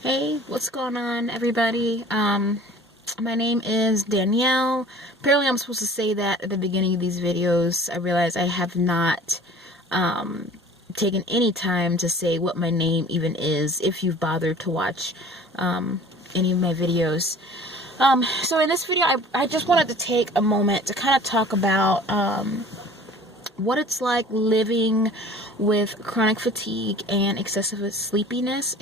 Hey, what's going on, everybody? My name is Danielle. Apparently, I'm supposed to say that at the beginning of these videos. I realize I have not taken any time to say what my name even is, if you've bothered to watch any of my videos. So in this video, I just wanted to take a moment to kind of talk about what it's like living with chronic fatigue and excessive sleepiness,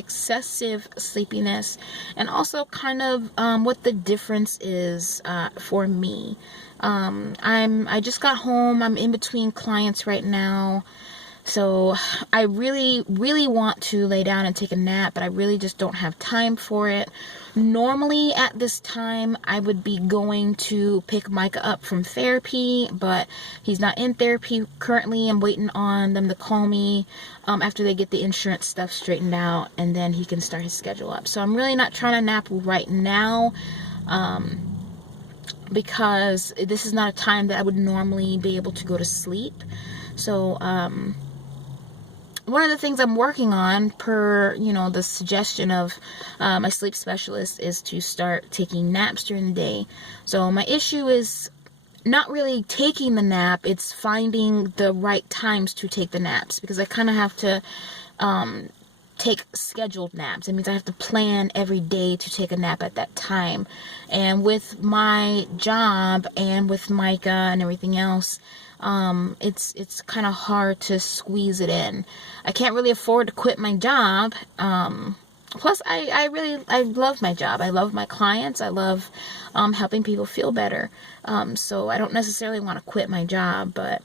and also kind of what the difference is for me. I just got home. I'm in between clients right now. So I really want to lay down and take a nap, but I really just don't have time for it. Normally at this time, I would be going to pick Micah up from therapy, but he's not in therapy currently. I'm waiting on them to call me after they get the insurance stuff straightened out, and then he can start his schedule up. So I'm really not trying to nap right now, because this is not a time that I would normally be able to go to sleep. So, one of the things I'm working on, per, the suggestion of my sleep specialist, is to start taking naps during the day. So my issue is not really taking the nap, it's finding the right times to take the naps, because I kind of have to take scheduled naps. It means I have to plan every day to take a nap at that time. And with my job and with Micah and everything else, it's kind of hard to squeeze it in. I can't really afford to quit my job. Plus, I love my job. I love my clients. I love helping people feel better. So I don't necessarily want to quit my job, but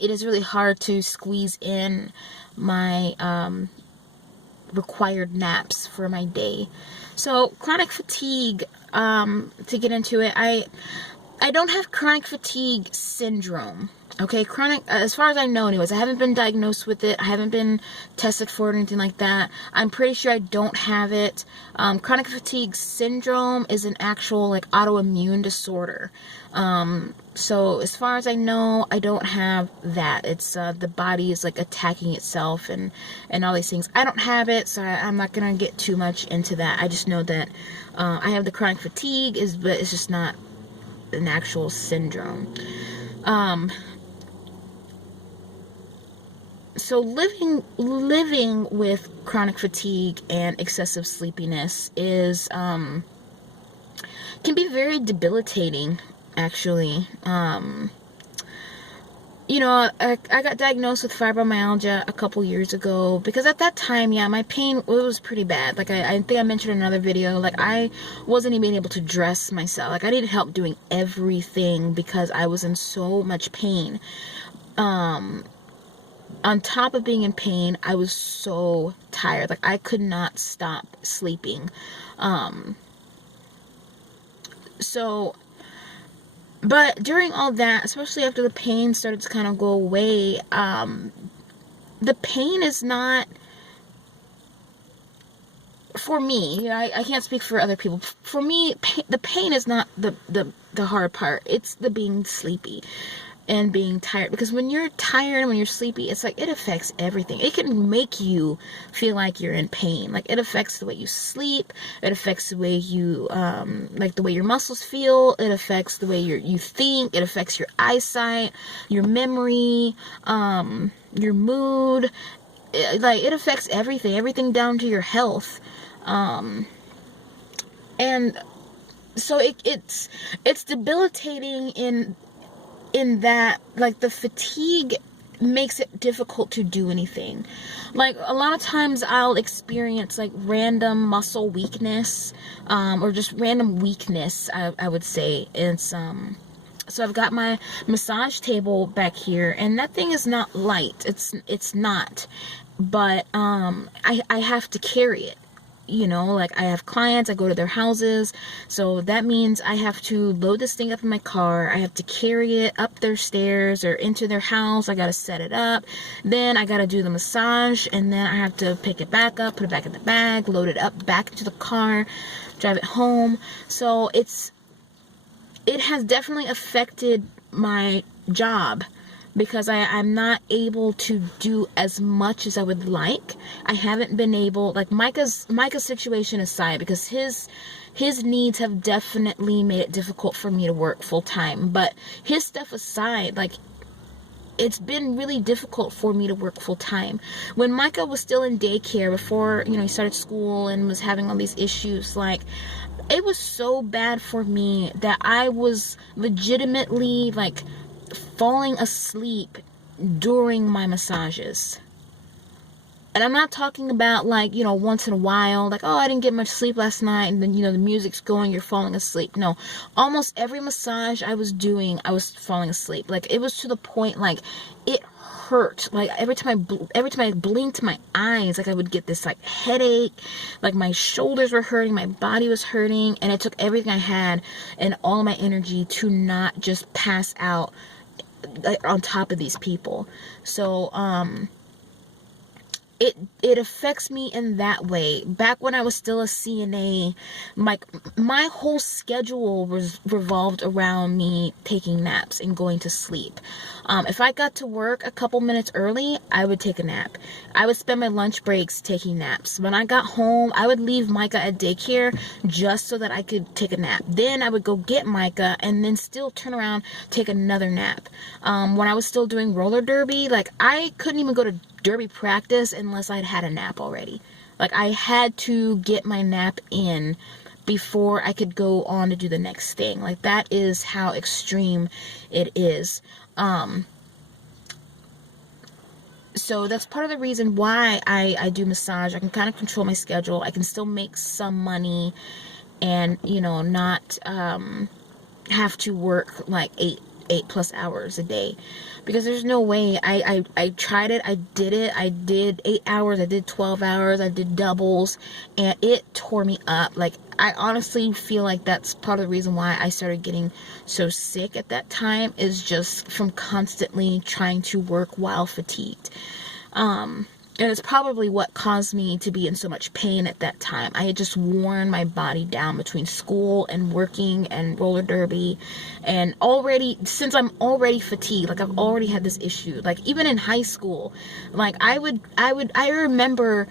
it is really hard to squeeze in my required naps for my day. So chronic fatigue, to get into it, I don't have chronic fatigue syndrome. Okay, chronic, as far as I know anyways, I haven't been diagnosed with it. I haven't been tested for it or anything like that. I'm pretty sure I don't have it. Chronic fatigue syndrome is an actual, autoimmune disorder. So as far as I know, I don't have that. It's, the body is, attacking itself and all these things. I don't have it, so I'm not gonna get too much into that. I just know that, I have the chronic fatigue, but it's just not an actual syndrome. So living with chronic fatigue and excessive sleepiness is can be very debilitating, actually. I got diagnosed with fibromyalgia a couple years ago, because at that time, my pain was pretty bad. I think I mentioned in another video, I wasn't even able to dress myself. I needed help doing everything because I was in so much pain. On top of being in pain, I was so tired. I could not stop sleeping. But during all that, especially after the pain started to kind of go away, the pain is not, for me, I can't speak for other people. For me, the pain is not the hard part. It's the being sleepy and being tired. Because when you're tired and when you're sleepy, it's it affects everything. It can make you feel like you're in pain. It affects the way you sleep. It affects the way you, the way your muscles feel. It affects the way you think. It affects your eyesight, your memory, your mood. It affects everything down to your health. And so it's debilitating in that, the fatigue makes it difficult to do anything. A lot of times I'll experience, random muscle weakness, or just random weakness, I would say. It's, so I've got my massage table back here, and that thing is not light. It's not. But, I have to carry it. I have clients, I go to their houses, so that means I have to load this thing up in my car, I have to carry it up their stairs or into their house, I gotta set it up, then I gotta do the massage, and then I have to pick it back up, put it back in the bag, load it up back into the car, drive it home. So it has definitely affected my job, because I'm not able to do as much as I would like. I haven't been able, like Micah's situation aside, because his needs have definitely made it difficult for me to work full time. But his stuff aside, like, it's been really difficult for me to work full time. When Micah was still in daycare, before, he started school and was having all these issues, like, it was so bad for me that I was legitimately, like, falling asleep during my massages. And I'm not talking about, like, once in a while, like, oh, I didn't get much sleep last night, and then, the music's going, you're falling asleep. No, almost every massage I was doing, I was falling asleep. Like, it was to the point, like, it hurt. Like, every time I blinked my eyes, like, I would get this, like, headache. Like, my shoulders were hurting, my body was hurting, and it took everything I had and all of my energy to not just pass out, like, on top of these people. So, it affects me in that way. Back when I was still a CNA, my whole schedule was revolved around me taking naps and going to sleep. If I got to work a couple minutes early, I would take a nap. I would spend my lunch breaks taking naps. When I got home, I would leave Micah at daycare just so that I could take a nap. Then I would go get Micah and then still turn around, take another nap. When I was still doing roller derby, like, I couldn't even go to derby practice unless I'd had a nap already. Like, I had to get my nap in before I could go on to do the next thing. Like, that is how extreme it is. So that's part of the reason why I do massage. I can kind of control my schedule. I can still make some money and, not have to work like 8+ hours a day, because there's no way. I tried it. I did it. I did 8 hours. I did 12 hours. I did doubles, and it tore me up. Like, I honestly feel like that's part of the reason why I started getting so sick at that time, is just from constantly trying to work while fatigued. And it's probably what caused me to be in so much pain at that time. I had just worn my body down between school and working and roller derby. And since I'm already fatigued, like, I've already had this issue. Like, even in high school, like, I remember,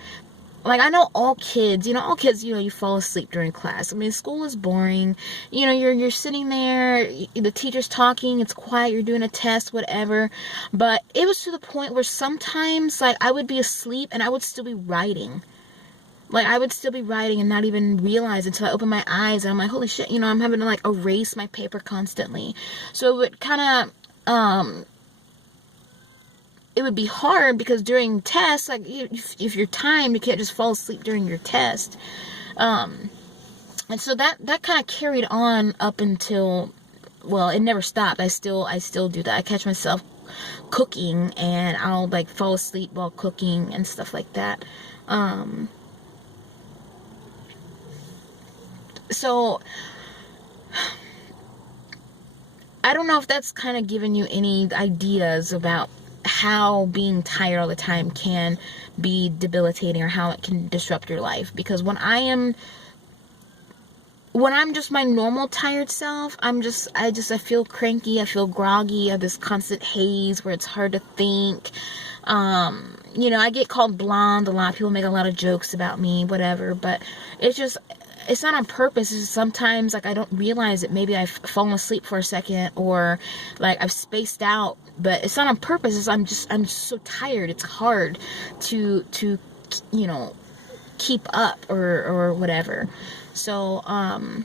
like, I know all kids, you fall asleep during class. I mean, school is boring. You're sitting there, the teacher's talking, it's quiet, you're doing a test, whatever. But it was to the point where sometimes, like, I would be asleep and I would still be writing. Like, I would still be writing and not even realize until I open my eyes, and I'm like, holy shit, I'm having to, like, erase my paper constantly. So it would kind of, it would be hard, because during tests, like, if you're timed, you can't just fall asleep during your test. And so that kind of carried on up until, well, it never stopped. I still do that. I catch myself cooking, and I'll, like, fall asleep while cooking and stuff like that. So I don't know if that's kind of given you any ideas about how being tired all the time can be debilitating, or how it can disrupt your life. Because when I'm just my normal tired self, I feel cranky, I feel groggy, I have this constant haze where it's hard to think. I get called blonde a lot. People make a lot of jokes about me, whatever, but it's not on purpose. It's just sometimes, like, I don't realize it. Maybe I've fallen asleep for a second, or, like, I've spaced out, but it's not on purpose. I'm just so tired. It's hard to keep up or whatever. So, to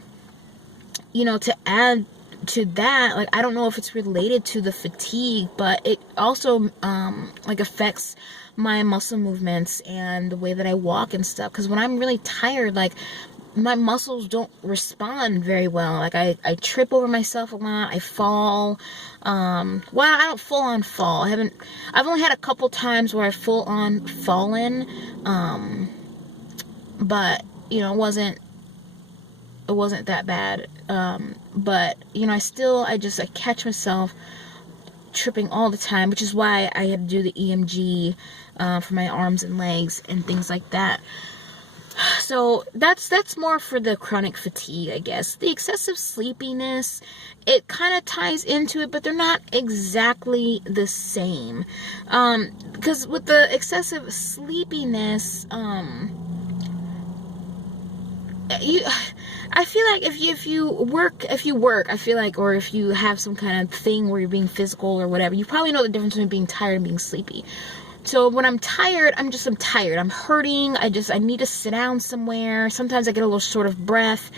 add to that, like, I don't know if it's related to the fatigue, but it also, like, affects my muscle movements and the way that I walk and stuff. Because when I'm really tired, like, my muscles don't respond very well. Like, I trip over myself a lot. I fall. Well, I don't full on fall. I've only had a couple times where I full on fallen. But, it wasn't that bad. But, I catch myself tripping all the time, which is why I had to do the EMG, for my arms and legs and things like that. So that's more for the chronic fatigue, I guess. The excessive sleepiness, it kind of ties into it, but they're not exactly the same. Because with the excessive sleepiness, I feel like if you work, I feel like, or if you have some kind of thing where you're being physical or whatever, you probably know the difference between being tired and being sleepy. So when I'm tired, I'm tired. I'm hurting. I need to sit down somewhere. Sometimes I get a little short of breath.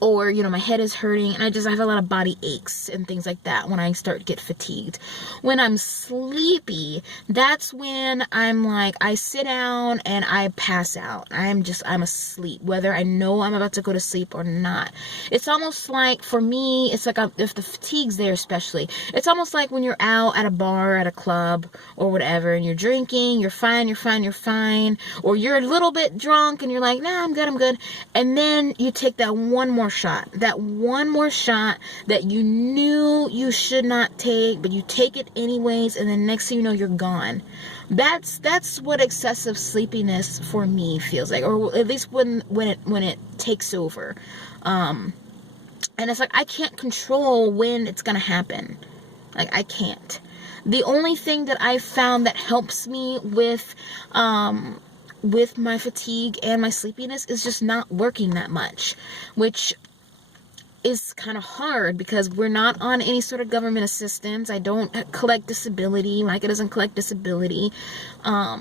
Or, my head is hurting, and I have a lot of body aches and things like that when I start to get fatigued. When I'm sleepy, that's when I'm like, I sit down and I pass out. I'm asleep, whether I know I'm about to go to sleep or not. It's almost like, for me, it's like, if the fatigue's there especially, it's almost like when you're out at a bar, at a club, or whatever, and you're drinking, you're fine, or you're a little bit drunk, and you're like, nah, I'm good, and then you take that one more shot that you knew you should not take, but you take it anyways, and then next thing you know, you're gone. That's what excessive sleepiness for me feels like, or at least when it takes over. And it's like, I can't control when it's gonna happen. Like, I can't. The only thing that I've found that helps me with my fatigue and my sleepiness is just not working that much, which is kind of hard because we're not on any sort of government assistance. I don't collect disability. Micah doesn't collect disability. So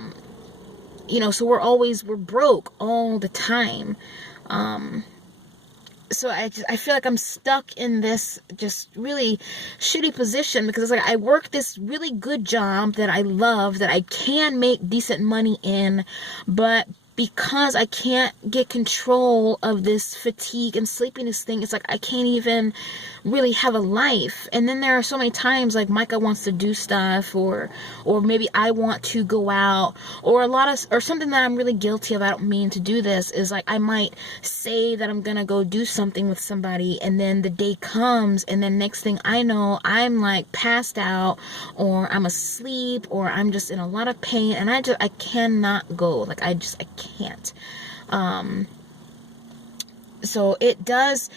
we're broke all the time. So I feel like I'm stuck in this just really shitty position, because it's like, I work this really good job that I love, that I can make decent money in, but because I can't get control of this fatigue and sleepiness thing, it's like I can't even really have a life. And then there are so many times, like, Micah wants to do stuff, or maybe I want to go out, or something that I'm really guilty of. I don't mean to do this, is like, I might say that I'm gonna go do something with somebody, and then the day comes, and then next thing I know, I'm like passed out, or I'm asleep, or I'm just in a lot of pain, and I cannot go. Like, I can't. So it does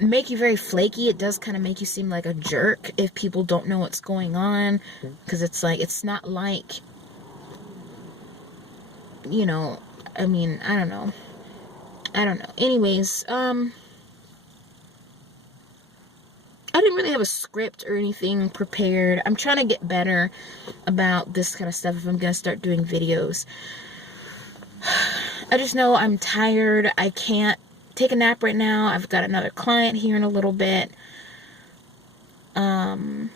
make you very flaky. It does kind of make you seem like a jerk if people don't know what's going on, because it's like, it's not like, I mean, I don't know. Anyways, I didn't really have a script or anything prepared. I'm trying to get better about this kind of stuff if I'm gonna start doing videos. I just know I'm tired. I can't take a nap right now. I've got another client here in a little bit. And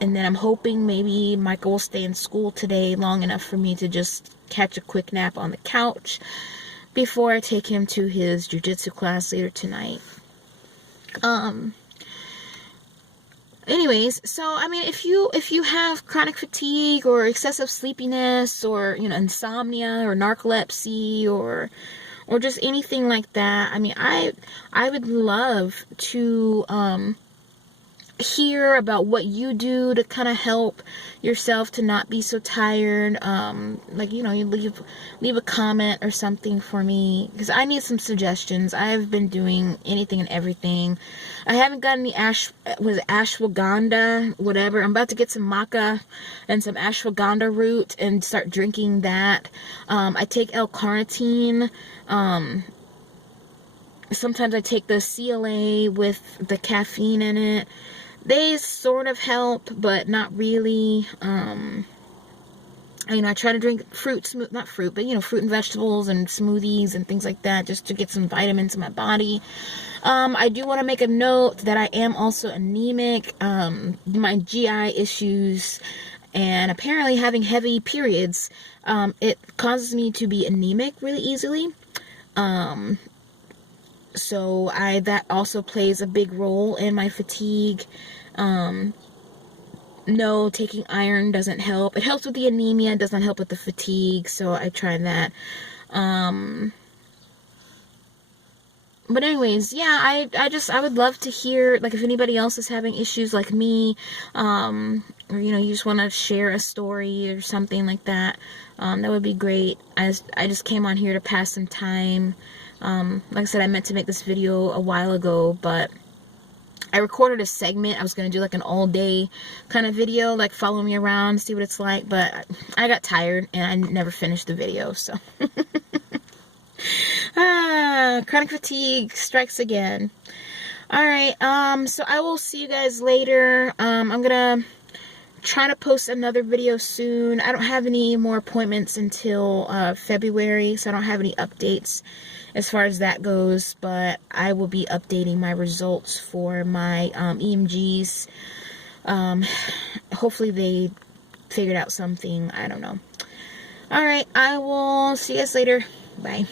then I'm hoping maybe Michael will stay in school today long enough for me to just catch a quick nap on the couch before I take him to his jiu-jitsu class later tonight. Anyways, so I mean, if you have chronic fatigue or excessive sleepiness, or insomnia or narcolepsy, or just anything like that, I mean, I would love to hear about what you do to kind of help yourself to not be so tired. Like, you leave a comment or something for me, because I need some suggestions. I've been doing anything and everything. I haven't gotten the ashwagandha, whatever. I'm about to get some maca and some ashwagandha root and start drinking that. I take L-carnitine. Sometimes I take the CLA with the caffeine in it. They sort of help, but not really. I try to drink fruit and vegetables and smoothies and things like that, just to get some vitamins in my body. I do want to make a note that I am also anemic. My GI issues, and apparently having heavy periods, it causes me to be anemic really easily. So that also plays a big role in my fatigue. No, taking iron doesn't help. It helps with the anemia, it doesn't help with the fatigue, so I tried that. But anyways, yeah, I would love to hear, like, if anybody else is having issues like me, or, you know, you just want to share a story or something like that, that would be great. I just came on here to pass some time. Like I said, I meant to make this video a while ago, but I recorded a segment. I was going to do like an all day kind of video, like follow me around, see what it's like, but I got tired and I never finished the video, so. Chronic fatigue strikes again. Alright, so I will see you guys later. I'm gonna try to post another video soon. I don't have any more appointments until February, so I don't have any updates as far as that goes, but I will be updating my results for my EMGs. Hopefully they figured out something. I don't know. Alright, I will see you guys later. Bye.